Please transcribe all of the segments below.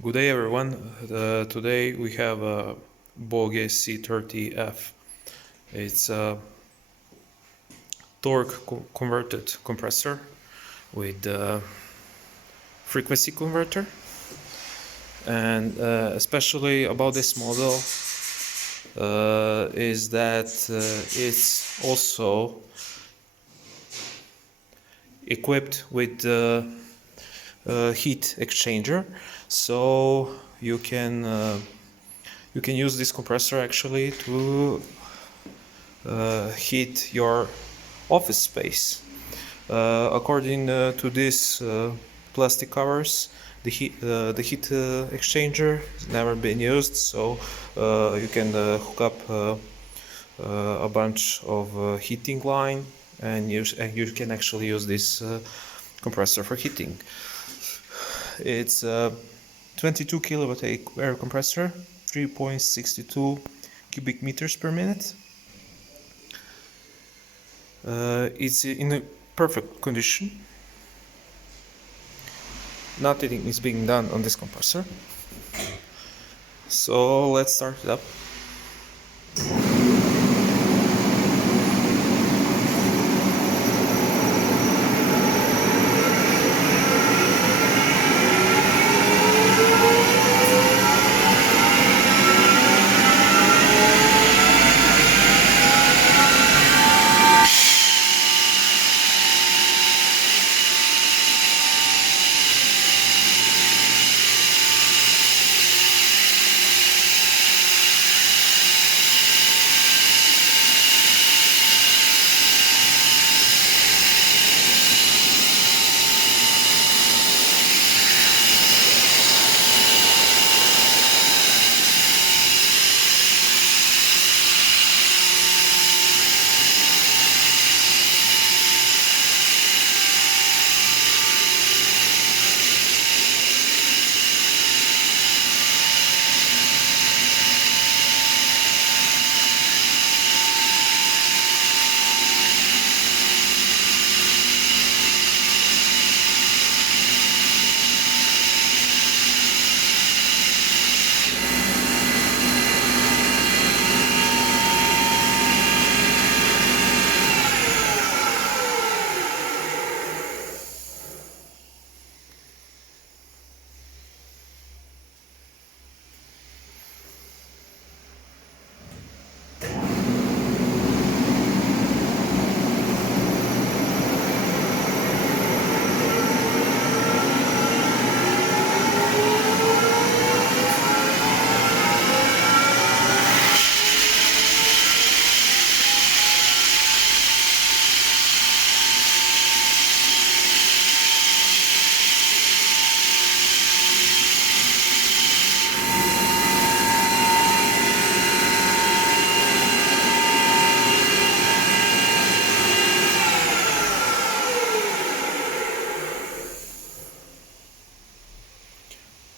Good day, everyone. Today we have a BOGE C30F. It's a torque converted compressor with a frequency converter, and especially about this model is that it's also equipped with heat exchanger, so you can use this compressor actually to heat your office space. According to this plastic covers, the heat exchanger has never been used, so you can hook up a bunch of heating line, and you can actually use this compressor for heating. It's a 22 kilowatt air compressor, 3.62 cubic meters per minute. It's in a perfect condition. Nothing is being done on this compressor. So let's start it up.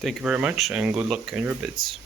Thank you very much, and good luck on your bids.